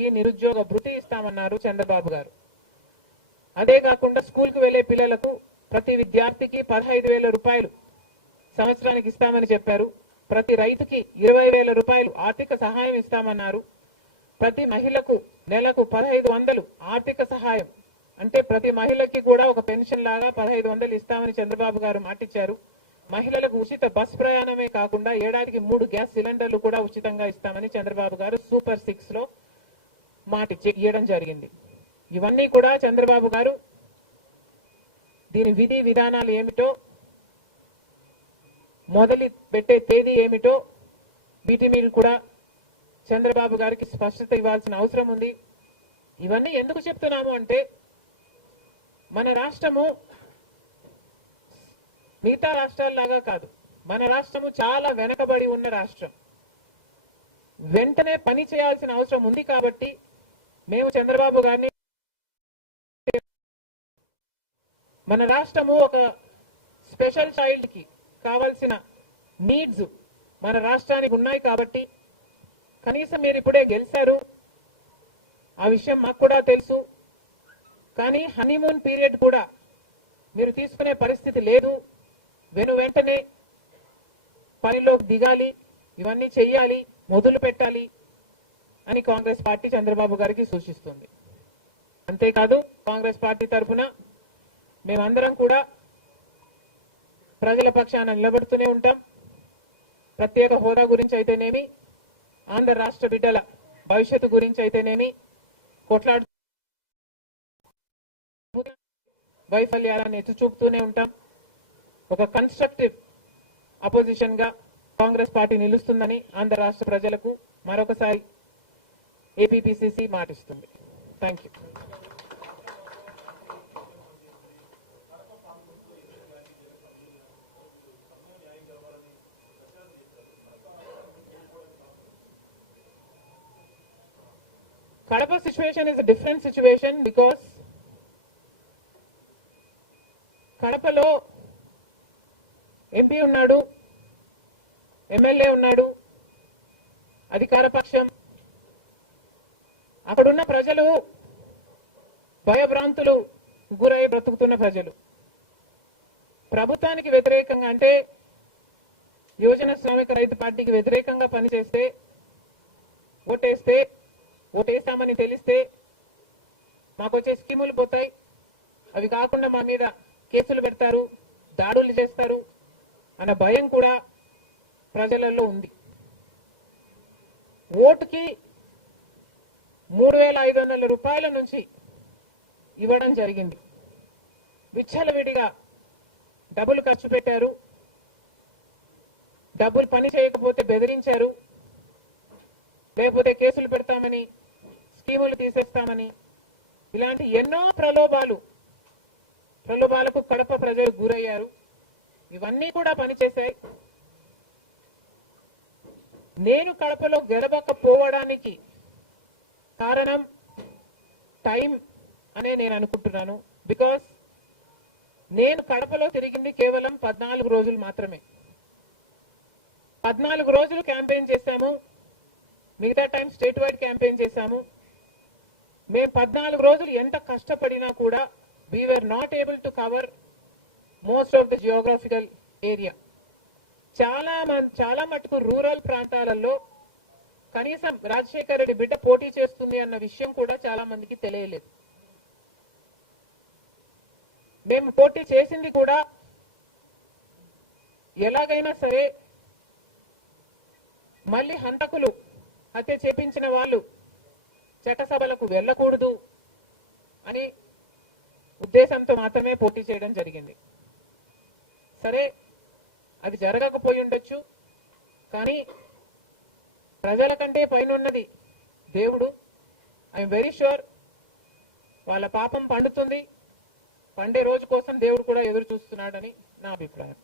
విద్యార్థులకి నిరుద్యోగ భృతి ఇస్తామన్నారు చంద్రబాబు గారు. అదే కాకుండా స్కూల్కి వెళ్లే పిల్లలకు ప్రతి విద్యార్థికి 15,000 రూపాయలు సంవత్సరానికి ఇస్తామని చెప్పారు. ప్రతి రైతుకి 20,000 రూపాయలు ఆర్థిక సహాయం ఇస్తామన్నారు. ప్రతి మహిళకు నెలకు 1,500 ఆర్థిక సహాయం, అంటే ప్రతి మహిళకి కూడా ఒక పెన్షన్ లాగా 1,500 ఇస్తామని చంద్రబాబు గారు మాటిచ్చారు. మహిళలకు ఉచిత బస్ ప్రయాణమే కాకుండా ఏడాదికి 3 గ్యాస్ సిలిండర్లు కూడా ఉచితంగా ఇస్తామని చంద్రబాబు గారు సూపర్ 6 లో ఇవ్వడం జరిగింది. ఇవన్నీ కూడా చంద్రబాబు గారు దీని విధి విధానాలు ఏమిటో, మొదలు పెట్టే తేదీ ఏమిటో వీటి మీద కూడా చంద్రబాబు గారికి స్పష్టత ఇవ్వాల్సిన అవసరం ఉంది. ఇవన్నీ ఎందుకు చెప్తున్నాము అంటే మన రాష్ట్రము మిగతా రాష్ట్రాల్లాగా కాదు. మన రాష్ట్రము చాలా వెనకబడి ఉన్న రాష్ట్రం. వెంటనే పని చేయాల్సిన అవసరం ఉంది కాబట్టి మేము చంద్రబాబు గారిని, మన రాష్ట్రము ఒక స్పెషల్ చైల్డ్ కి కావాల్సిన నీడ్స్ మన రాష్ట్రానికి ఉన్నాయి కాబట్టి కనీసం మీరు ఇప్పుడే గెలిచారు, ఆ విషయం మాకు కూడా తెలుసు. కానీ హనీమూన్ పీరియడ్ కూడా మీరు తీసుకునే పరిస్థితి లేదు. వెంటనే పనిలోకి దిగాలి, ఇవన్నీ చెయ్యాలి, మొదలు పెట్టాలి అని కాంగ్రెస్ పార్టీ చంద్రబాబు గారికి సూచిస్తుంది. అంతేకాదు కాంగ్రెస్ పార్టీ తరఫున మేమందరం కూడా ప్రజల పక్షాన నిలబడుతూనే ఉంటాం. ప్రత్యేక హోదా గురించి అయితేనేమి, ఆంధ్ర రాష్ట్ర బిడ్డల భవిష్యత్తు గురించి అయితేనేమి కొట్లాడు వైఫల్యాలను ఎత్తి చూపుతూనే ఉంటాం. ఒక కన్స్ట్రక్టివ్ అపోజిషన్ గా కాంగ్రెస్ పార్టీ నిలుస్తుందని ఆంధ్ర రాష్ట్ర ప్రజలకు మరొకసారి ఏపీపీసీసీ మాటిస్తుంది. Thank you. Kadapa situation is a different situation because కడపలో ఎంపీ ఉన్నాడు, ఎమ్మెల్యే ఉన్నాడు, అధికార పక్షం. అక్కడున్న ప్రజలు భయభ్రాంతులు గురై బ్రతుకుతున్న ప్రజలు. ప్రభుత్వానికి వ్యతిరేకంగా అంటే యువజన శ్రామిక రైతు పార్టీకి వ్యతిరేకంగా పనిచేస్తే, ఓటేస్తామని తెలిస్తే మాకు వచ్చే స్కీములు పోతాయి, అవి కాకుండా మా మీద కేసులు పెడతారు, దాడులు చేస్తారు అన్న భయం కూడా ప్రజలలో ఉంది. ఓటుకి 3,500 రూపాయల నుంచి ఇవ్వడం జరిగింది. విచ్చలవిడిగా డబ్బులు ఖర్చు పెట్టారు, డబ్బులు పని చేయకపోతే బెదిరించారు, లేకపోతే కేసులు పెడతామని, స్కీములు తీసేస్తామని, ఇలాంటి ఎన్నో ప్రలోభాలకు కడప ప్రజలు గురయ్యారు. ఇవన్నీ కూడా పనిచేశాయి. నేను కడపలో గెలవకపోవడానికి కారణం టైం అనే నేను అనుకుంటున్నాను. బికాస్ నేను కడపలో తిరిగింది కేవలం 14 రోజులు మాత్రమే. 14 రోజులు క్యాంపెయిన్ చేశాము, మిగతా టైం స్టేట్ వైడ్ క్యాంపెయిన్ చేశాము. మేము 14 రోజులు ఎంత కష్టపడినా కూడా we were not able to cover most of the geographical area. చాలా మటుకు రూరల్ ప్రాంతాలలో కనీసం రాజశేఖర రెడ్డి బిడ్డ పోటీ చేస్తుంది అన్న విషయం కూడా చాలా మందికి తెలియలేదు. మేము పోటీ చేసింది కూడా ఎలాగైనా సరే మళ్ళీ హంతకులు, హత్య చేపించిన వాళ్ళు చట్టసభలకు వెళ్ళకూడదు అని ఉద్దేశంతో మాత్రమే పోటీ చేయడం జరిగింది. సరే, అది జరగకపోయి ఉండొచ్చు, కానీ ప్రజల కంటే పైన ఉన్నది దేవుడు. ఐఎమ్ వెరీ ష్యూర్ వాళ్ళ పాపం పండుతుంది, పండే రోజు కోసం దేవుడు కూడా ఎదురు చూస్తున్నాడని నా అభిప్రాయం.